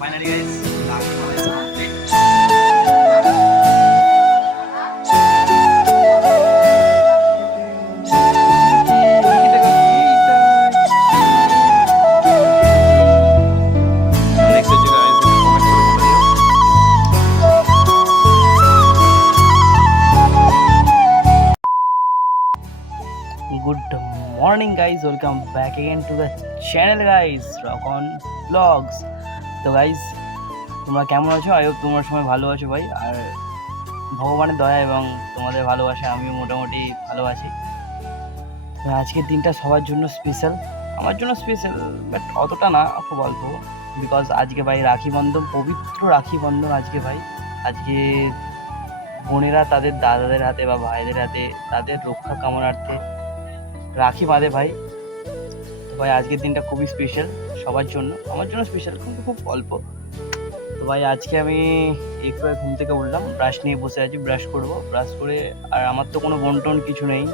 Finally guys রাখি বানাইছে complete. Good morning guys, welcome back again to the channel guys, Rock on Vlogs। তো guys তোমরা কেমন আছো? আই হোপ তোমার সময় ভালো আছো ভাই, আর ভগবানের দয়া এবং তোমাদের ভালোবাসা আমিও মোটামুটি ভালো আছি। তো আজকের দিনটা সবার জন্য স্পেশাল, আমার জন্য স্পেশাল বাট অতটা না, খুব অল্প। বিকজ আজকে ভাই রাখি বন্ধন, পবিত্র রাখি বন্ধন আজকে ভাই। আজকে বোনেরা তাদের দাদাদের হাতে বা ভাইদের হাতে তাদের রক্ষা কামনার্থে রাখি বাঁধে ভাই। তো ভাই আজকের দিনটা খুবই স্পেশাল সবার জন্য, আমার জন্য স্পেশাল কিন্তু খুব অল্প। তো ভাই আজকে আমি একটু ঘুম থেকে উঠলাম, ব্রাশ নিয়ে বসে আছি, ব্রাশ করব, ব্রাশ করে। আর আমার তো কোনো বোন টোন কিছু নেই,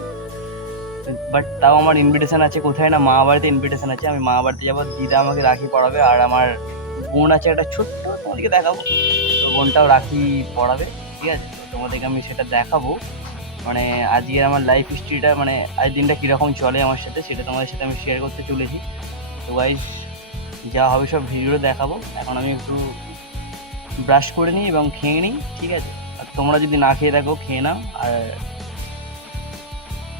বাট তাও আমার ইনভিটেশন আছে কোথায় না, মা বাড়িতে ইনভিটেশন আছে। আমি মা বাড়িতে যাবো, দিদা আমাকে রাখি পরাবে, আর আমার বোন আছে একটা ছোট্ট, তোমাদেরকে দেখাবো। তো বোনটাও রাখি পরাবে, ঠিক আছে? তোমাদেরকে আমি সেটা দেখাবো, মানে আজকের আমার লাইফ হিস্ট্রিটা, মানে আজ দিনটা কীরকম চলে আমার সাথে, সেটা তোমাদের সাথে আমি শেয়ার করতে চলেছি। তো গাইজ যা হবে সব ভিডিওতে দেখাবো। এখন আমি একটু ব্রাশ করে নিই এবং খেয়ে নিই, ঠিক আছে? আর তোমরা যদি না খেয়ে থাকো খেয়ে নাও, আর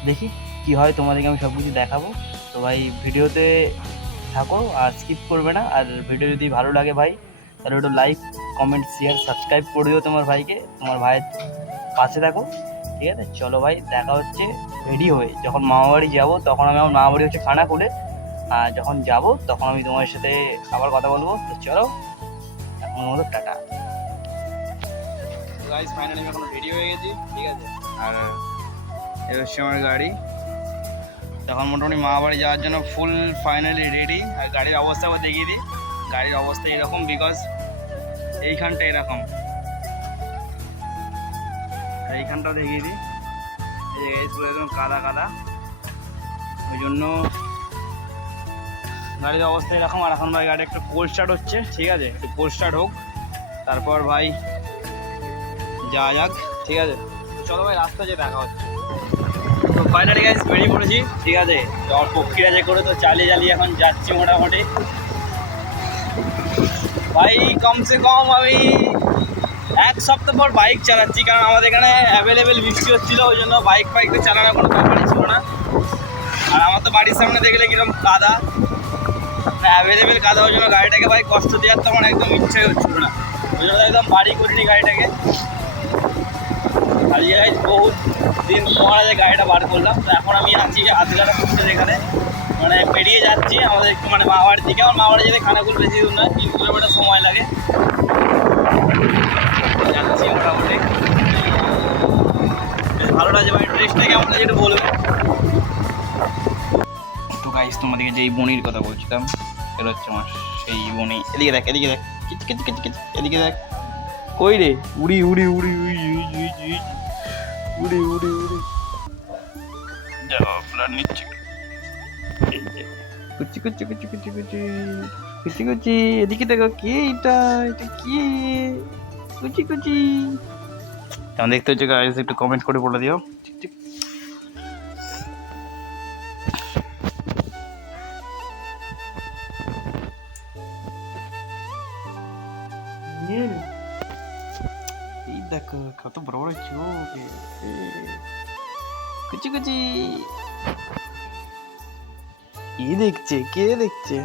দেখি কি হয়, তোমাদেরকে আমি সব কিছু দেখাবো। তো ভাই ভিডিওতে থাকো আর স্কিপ করবে না। আর ভিডিও যদি ভালো লাগে ভাই, তাহলে একটু লাইক কমেন্ট শেয়ার সাবস্ক্রাইব করে দিও তোমার ভাইকে, তোমার ভাইয়ের পাশে থাকো, ঠিক আছে? চলো ভাই দেখা হচ্ছে রেডি হয়ে, যখন মামা বাড়ি যাবো তখন আমি আমার মামা বাড়ি হচ্ছে খানাকুলে, আর যখন যাব তখন আমি তোমার সাথে আবার কথা বলবো। তো চলো এখন মতো টাটা। গাইস ফাইনালি আমি এখন রেডি হয়ে গেছি, ঠিক আছে? আর এই হচ্ছে আমার গাড়ি। তখন মোটামুটি মামা বাড়ি যাওয়ার জন্য ফুল ফাইনালি রেডি। আর গাড়ির অবস্থা দেখিয়ে দিই, গাড়ির অবস্থা এরকম, বিকজ এইখানটা এরকম, এইখানটাও দেখিয়ে দিই, এই জায়গায় পুরো একদম কাদা কাদা, ওই জন্য গাড়ির অবস্থা এরকম। আর এখন ভাই গাড়ি একটা কোল্ড স্টার্ট হচ্ছে, ঠিক আছে? একটু কোল্ড স্টার্ট হোক, তারপর ভাই যাওয়া যাক, ঠিক আছে? চলো ভাই রাস্তা যে দেখা হচ্ছে। তো ফাইনালি গাইস বেরিয়ে পড়েছি, ঠিক আছে? আমার পক্ষীরাজে করে তো চালিয়ে চালিয়ে এখন যাচ্ছি মোটামুটি ভাই। কমসে কম আমি এক সপ্তাহ পর বাইক চালাচ্ছি, কারণ আমাদের এখানে অ্যাভেলেবেল বৃষ্টি হচ্ছিলো, ওই জন্য বাইক ফাইকটা চালানোর কোনো ব্যাপারই ছিল না। আর আমার তো বাড়ির সামনে দেখলে কিরকম কাদা, অ্যাভেলেবেল কাদা, ওই জন্য গাড়িটাকে ভাই কষ্ট দেওয়ার তো আমার একদম ইচ্ছাই হচ্ছিল না, ওই জন্য একদম বাড়ি করিনি গাড়িটাকে। আজকে বহুত দিন পর আজ গাড়িটা বার করলাম। তো এখন আমি আছি আধঘাটা ফুটতে, এখানে মানে পেরিয়ে যাচ্ছি আমাদের একটু, মানে মা বাড়ির দিকে। আমার মা বাড়ি যেতে খানাকুল বেশি দূর নয়, 3 কিলোমিটার সময় লাগে। যাচ্ছি মোটামুটি, বেশ ভালো লাগছে ভাই। ড্রেসটা কেমন লাগে একটু বলবো। তো গাইস তোমাদেরকে যেই বনির কথা বলছিলাম, এটা হচ্ছে আমার সেই বনি। এদিকে দেখ, এদিকে দেখ, কিচ কিচ কিচ কিচ, এদিকে দেখ। কই রে? উড়ি উড়ি উড়ি উড়ি উড়ি উড়ি উড়ি উড়ি যাও প্ল্যান নিচ্ছি। কুচি কুচি কুচি কুচি কুচি কুচি কুচি, এদিকে দেখো, কে এটা? এটা কি? কুচি কুচি কেমন দেখতে হচ্ছে গাইস, একটু কমেন্ট করে বলে দিও। ঠিক ঠিক। এই দেখো কত বড় বড় চোখ, কুচি কুচি। কে দেখছে? কে দেখছে?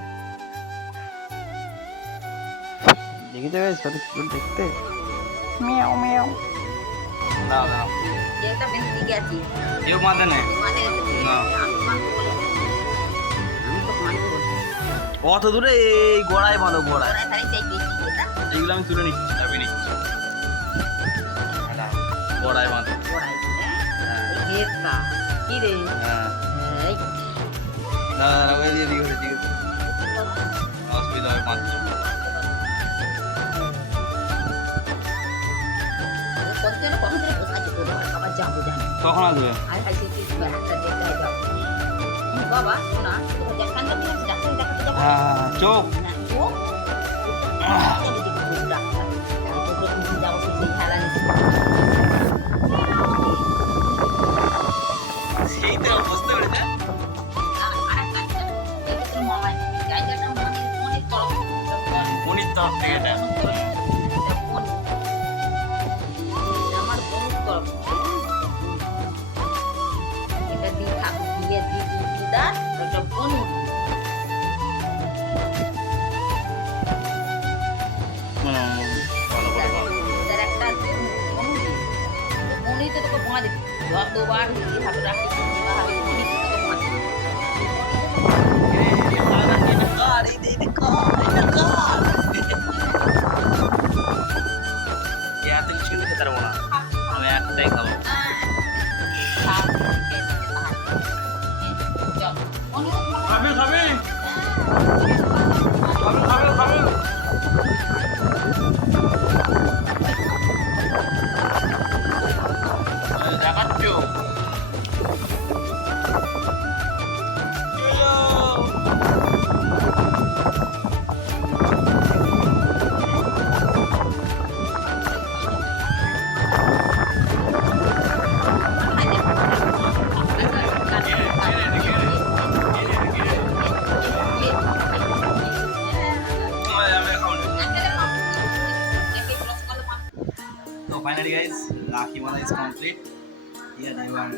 দেখেছো গাইস কত কিউট দেখতে? মিয়াও মিয়াও। দাও দাও, একটা বেশি গেছি কেউ মাঝে নেই না, অত দূরে এই গোড়ায় বাঁধো, গোড়ায়। এইগুলো আমি তুলে নিচ্ছি, চাবি নিচ্ছি, গোড়ায় বাঁধো। কি রে? হ্যাঁ দাদা দাদা, ওই দিয়ে দিকে দিকে অসুবিধা হবে বাঁধতে। কখন আসবে? হ্যাঁ চোখ তোর থেকে এটা আমার বোন করব এটা দিয়ে ঠাকুর দিয়ে দিদার ওটা বোন এটার একটা বোনই তো তোকে বোমা দিবি যতবার দিদি হাতে রাখি হবে বোনই তো তোকে বোমা দিবি এত কিছু কিন্তু খেতে পারবো না আমি একটাই খাবো খাবে খাবে খাবে খাবে দেখাচ্ছ So finally guys, Rakhi one is complete. Yeah, they were.